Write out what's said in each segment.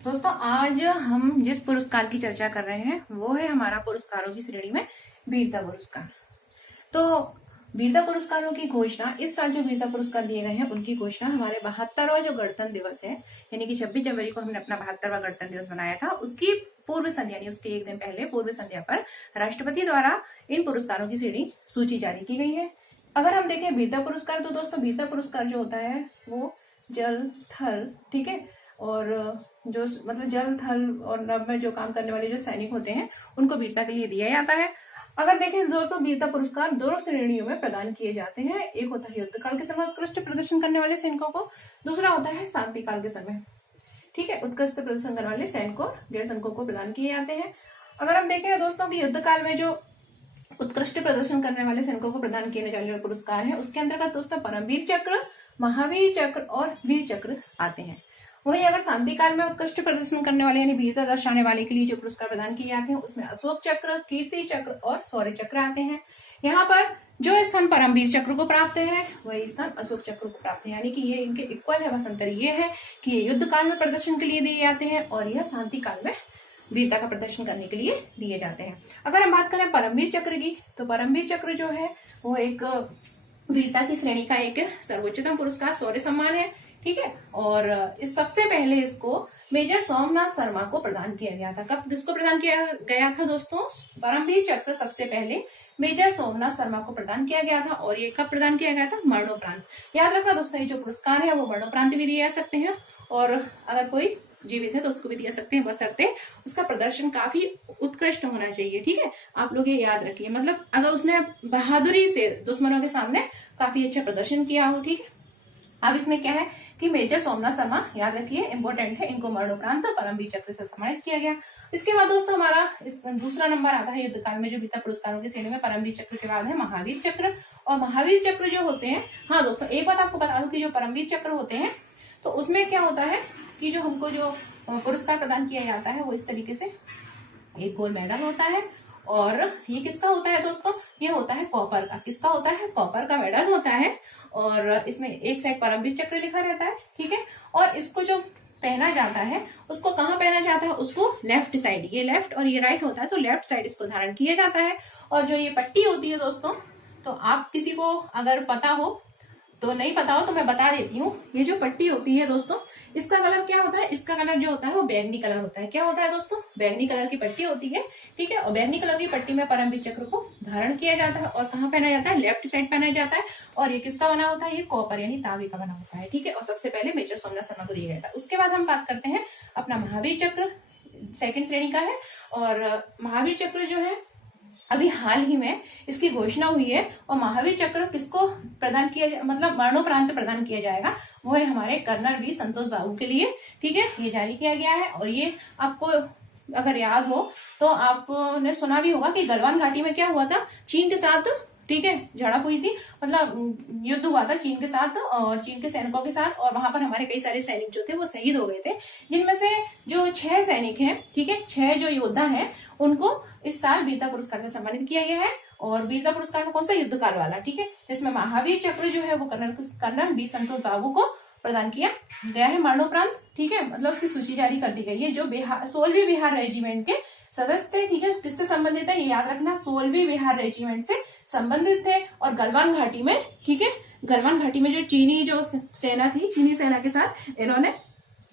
दोस्तों आज हम जिस पुरस्कार की चर्चा कर रहे हैं वो है हमारा पुरस्कारों की श्रेणी में वीरता पुरस्कार। तो वीरता पुरस्कारों की घोषणा, इस साल जो वीरता पुरस्कार दिए गए हैं उनकी घोषणा हमारे 72वां जो गणतंत्र दिवस है, यानी कि 26 जनवरी को हमने अपना 72वां गणतंत्र दिवस मनाया था, उसकी पूर्व संध्या यानी उसके एक दिन पहले पूर्व संध्या पर राष्ट्रपति द्वारा इन पुरस्कारों की श्रेणी सूची जारी की गई है। अगर हम देखें वीरता पुरस्कार, तो दोस्तों वीरता पुरस्कार जो होता है वो जल थल, ठीक है, और जो मतलब जल थल और नभ में जो काम करने वाले जो सैनिक होते हैं उनको वीरता के लिए दिया जाता है। अगर देखें दोस्तों, वीरता पुरस्कार दो श्रेणियों में प्रदान किए जाते हैं। एक होता है युद्ध काल के समय उत्कृष्ट प्रदर्शन करने वाले सैनिकों को, दूसरा होता है शांति काल के समय, ठीक है, उत्कृष्ट प्रदर्शन करने वाले सैनिकों गैर सैनिकों को प्रदान किए जाते हैं। अगर हम देखें दोस्तों कि युद्ध काल में जो उत्कृष्ट प्रदर्शन करने वाले सैनिकों को प्रदान किए जाने वाले पुरस्कार है, उसके अंतर्गत दोस्तों परमवीर चक्र, महावीर चक्र और वीर चक्र आते हैं। वही अगर शांति काल में उत्कृष्ट प्रदर्शन करने वाले यानी वीरता दर्शाने वाले के लिए जो पुरस्कार प्रदान किए जाते हैं उसमें अशोक चक्र, कीर्ति चक्र और शौर्य चक्र आते हैं। यहाँ पर जो स्थान परमवीर चक्र को प्राप्त है वही स्थान अशोक चक्र को प्राप्त है, यानी कि ये इनके इक्वल है। बस अंतर ये है कि ये युद्ध काल में प्रदर्शन के लिए दिए जाते हैं और यह शांति काल में वीरता का प्रदर्शन करने के लिए दिए जाते हैं। अगर हम बात करें परमवीर चक्र की, तो परमवीर चक्र जो है वो एक वीरता की श्रेणी का एक सर्वोच्चतम पुरस्कार शौर्य सम्मान है, ठीक है। और इस सबसे पहले इसको मेजर सोमनाथ शर्मा को प्रदान किया गया था। कब किसको प्रदान किया गया था दोस्तों? परमवीर चक्र सबसे पहले मेजर सोमनाथ शर्मा को प्रदान किया गया था। और ये कब प्रदान किया गया था? मरणोपरांत। याद रखना दोस्तों, ये जो पुरस्कार है वो मरणोपरांत भी दिए जा सकते हैं और अगर कोई जीवित है तो उसको भी दिया सकते हैं, बशर्ते उसका प्रदर्शन काफी उत्कृष्ट होना चाहिए, ठीक है। आप लोग ये याद रखिए, मतलब अगर उसने बहादुरी से दुश्मनों के सामने काफी अच्छा प्रदर्शन किया हो, ठीक है। अब इसमें क्या है कि मेजर सोमनाथ शर्मा, याद रखिए इंपॉर्टेंट है, इनको मरणोपरांत परमवीर चक्र से सम्मानित किया गया। इसके बाद दोस्तों हमारा इस दूसरा नंबर आता है युद्ध काल में जो वीरता पुरस्कारों की श्रेणी में परमवीर चक्र के बाद है महावीर चक्र। और महावीर चक्र जो होते हैं, हाँ दोस्तों एक बात आपको बता दूं कि जो परमवीर चक्र होते हैं तो उसमें क्या होता है कि जो हमको जो पुरस्कार प्रदान किया जाता है वो इस तरीके से एक गोल्ड मेडल होता है। और ये किसका होता है दोस्तों? ये होता है कॉपर का। किसका होता है? कॉपर का मेडल होता है। और इसमें एक साइड परमवीर चक्र लिखा रहता है, ठीक है। और इसको जो पहना जाता है उसको कहाँ पहना जाता है? उसको लेफ्ट साइड, ये लेफ्ट और ये राइट होता है तो लेफ्ट साइड इसको धारण किया जाता है। और जो ये पट्टी होती है दोस्तों, तो आप किसी को अगर पता हो तो नहीं पता हो तो मैं बता देती हूँ। ये जो पट्टी होती है दोस्तों, इसका कलर क्या होता है? इसका कलर जो होता है वो बैंगनी कलर होता है। क्या होता है दोस्तों? बैंगनी कलर की पट्टी होती है, ठीक है। और बैंगनी कलर की पट्टी में परमवीर चक्र को धारण किया जाता है और कहाँ पहना जाता है? लेफ्ट साइड पहना जाता है। और ये किसका बना होता है? ये कॉपर यानी तांबे का बना होता है, ठीक है। और सबसे पहले मेजर सोमनाथ शर्मा को दिया जाता है। उसके बाद हम बात करते हैं अपना महावीर चक्र, सेकेंड श्रेणी का है। और महावीर चक्र जो है अभी हाल ही में इसकी घोषणा हुई है। और महावीर चक्र किसको प्रदान किया मतलब मरणोपरांत प्रदान किया जाएगा? वो है हमारे कर्नल वी संतोष बाबू के लिए, ठीक है। ये जारी किया गया है। और ये आपको अगर याद हो तो आपने सुना भी होगा कि गलवान घाटी में क्या हुआ था चीन के साथ, ठीक है, झड़प हुई थी, मतलब युद्ध हुआ था चीन के साथ और चीन के सैनिकों के साथ। और वहां पर हमारे कई सारे सैनिक जो थे वो शहीद हो गए थे, जिनमें से जो 6 सैनिक हैं, ठीक है, 6 जो योद्धा हैं उनको इस साल वीरता पुरस्कार से सम्मानित किया गया है। और वीरता पुरस्कार में कौन सा? युद्ध काल वाला, ठीक है। जिसमें महावीर चक्र जो है वो कर्नल बी संतोष बाबू को प्रदान किया गया है मरणोपरांत, ठीक है। मतलब उसकी सूची जारी कर दी गई है। जो 16वीं बिहार रेजिमेंट के सदस्य थे, ठीक है, किससे संबंधित है ये याद रखना, 16वीं बिहार रेजिमेंट से संबंधित थे। और गलवान घाटी में, ठीक है, गलवान घाटी में जो चीनी जो सेना थी, चीनी सेना के साथ इन्होंने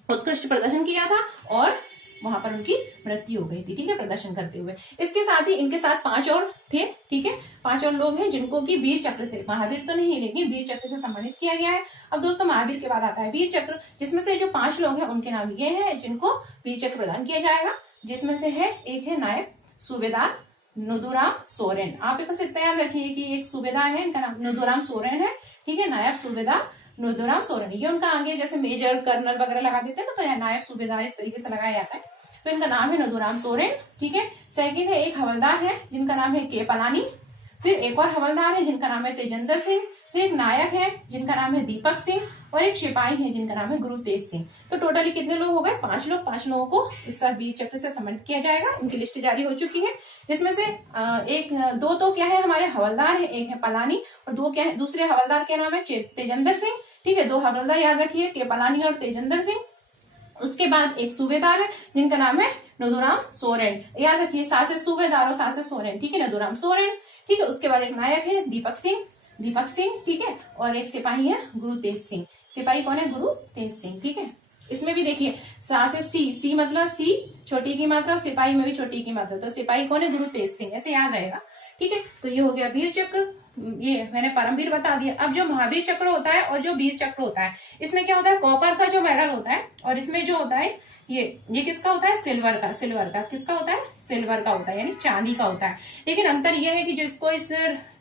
उत्कृष्ट प्रदर्शन किया था और वहां पर उनकी मृत्यु हो गई थी, ठीक है, प्रदर्शन करते हुए। इसके साथ ही इनके साथ 5 और थे, ठीक है, 5 और लोग हैं जिनको कि वीर चक्र से, महावीर तो नहीं लेकिन वीर चक्र से सम्मानित किया गया है। अब दोस्तों महावीर के बाद आता है वीर चक्र, जिसमें से जो 5 लोग हैं उनके नाम ये हैं जिनको वीर चक्र प्रदान किया जाएगा। जिसमें से है एक है नायब सूबेदार नथुराम सोरेन। आप बस इतना याद रखिए कि एक सूबेदार है, इनका नाम नथुराम सोरेन है, ठीक है, नायब सूबेदार नथुराम सोरेन। ये उनका आगे जैसे मेजर कर्नल वगैरह लगा देते हैं तो नायब सूबेदार इस तरीके से लगाया जाता है। तो इनका नाम है नथुराम सोरेन, ठीक है। सेकंड है एक हवलदार है जिनका नाम है के पलानी। फिर एक और हवलदार है जिनका नाम है तेजेंद्र सिंह। फिर एक नायक है जिनका नाम है दीपक सिंह और एक सिपाही है जिनका नाम है गुरु तेज सिंह। तो टोटली कितने लोग हो गए? 5 लोग। 5 लोगों को इस साल वीर चक्र से सम्मानित किया जाएगा। इनकी लिस्ट जारी हो चुकी है, जिसमें से दो तो क्या है हमारे हवलदार है, एक है पलानी और 2 क्या है दूसरे हवलदार के नाम है तेजेंद्र सिंह, ठीक है। 2 हवलदार याद रखिए, के पलानी और तेजेंद्र सिंह। उसके उसके बाद एक सूबेदार है जिनका नाम है नथुराम सोरेन। याद रखिए, सा से सूबेदार और सा से सोरेन, ठीक है, नथुराम सोरेन, ठीक है। उसके बाद एक नायक है दीपक सिंह, ठीक है। और एक सिपाही है गुरु तेज सिंह। सिपाही कौन है? गुरु तेज सिंह, ठीक है। इसमें भी देखिए, सा से सी मतलब सी छोटी की मात्रा, सिपाही में भी छोटी की मात्रा, तो सिपाही कौन है? गुरु तेज सिंह, ऐसे याद रहेगा, ठीक है। तो ये हो गया वीर चक्र, ये मैंने परमवीर बता दिया। अब जो महावीर चक्र होता है और जो वीर चक्र होता है, इसमें क्या होता है? कॉपर का जो मेडल होता है, और इसमें जो होता है ये किसका होता है? सिल्वर का। किसका होता है? सिल्वर का होता है, यानी चांदी का होता है। लेकिन अंतर यह है कि जिसको इस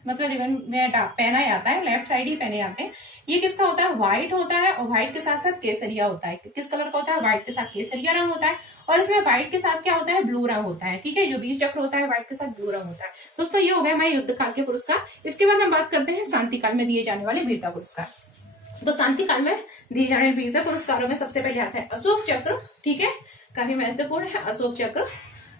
मतलब रिबन में पहना जाता है, लेफ्ट साइड ही पहने जाते हैं, ये किसका होता है? व्हाइट होता है, और व्हाइट के साथ साथ केसरिया होता है। किस कलर का होता है? व्हाइट के साथ केसरिया रंग होता है, और इसमें व्हाइट के साथ क्या होता है? ब्लू रंग होता है, ठीक है। जो वीर चक्र होता है व्हाइट के साथ ब्लू रंग होता है। दोस्तों ये हो गया हमारे युद्ध काल के पुरस्कार। इसके बाद हम बात करते हैं शांति काल में दिए जाने वाले वीरता पुरस्कार। तो शांति काल में दिए जाने वाले वीरता पुरस्कारों में सबसे पहले आता है अशोक चक्र, ठीक है, काफी महत्वपूर्ण है अशोक चक्र,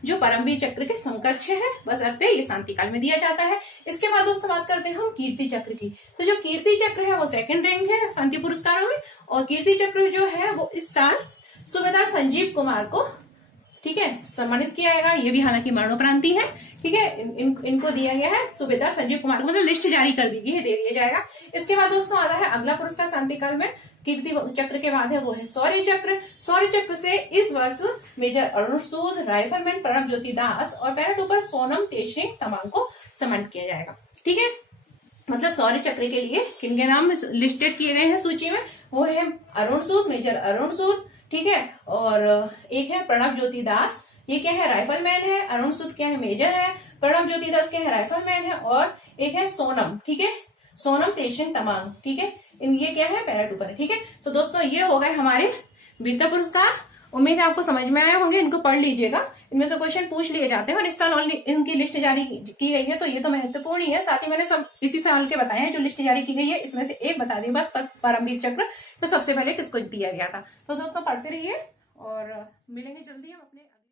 जो परमवीर चक्र के समकक्ष है, बशर्ते ये शांति काल में दिया जाता है। इसके बाद दोस्तों बात करते हैं हम कीर्ति चक्र की। तो जो कीर्ति चक्र है वो सेकंड रैंक है शांति पुरस्कारों में, और कीर्ति चक्र जो है वो इस साल सूबेदार संजीव कुमार को, ठीक है, सम्मानित किया जाएगा। ये भी हालांकि मरणोपरांति है, ठीक है। इनको दिया गया है सूबेदार संजीव कुमार को, मतलब लिस्ट जारी कर दी गई है, दे दिया जाएगा। इसके बाद दोस्तों आता है अगला पुरस्कार शांति काल में कीर्ति चक्र के बाद है, वो है शौर्य चक्र। शौर्य चक्र से इस वर्ष मेजर अरुण सूद, राइफलमैन प्रणब ज्योति दास और पैराट्रूपर सोनम तेजसिंह तमांग को सम्मानित किया जाएगा, ठीक है। मतलब शौर्य चक्र के लिए किनके नाम लिस्टेड किए गए हैं सूची में? वो है अरुण सूद, मेजर अरुण सूद, ठीक है। और एक है प्रणब ज्योति दास, ये क्या है? राइफलमैन है। अरुण सूद क्या है? मेजर है। प्रणब ज्योति दास क्या है? राइफलमैन है। और एक है सोनम, ठीक है, सोनम तेजसिंह तमांग, ठीक है। ये क्या है? पैराट्रूपर, ठीक है। तो दोस्तों ये हो गए हमारे वीरता पुरस्कार। उम्मीद है आपको समझ में आए होंगे, इनको पढ़ लीजिएगा, इनमें से क्वेश्चन पूछ लिए जाते हैं, और इस साल इनकी लिस्ट जारी की गई है, तो ये तो महत्वपूर्ण ही है। साथ ही मैंने सब इसी साल के बताए हैं जो लिस्ट जारी की गई है, इसमें से एक बता दी बस परमवीर चक्र, तो सबसे पहले किसको दिया गया था। तो दोस्तों पढ़ते रहिए और मिलेंगे जल्दी हम अपने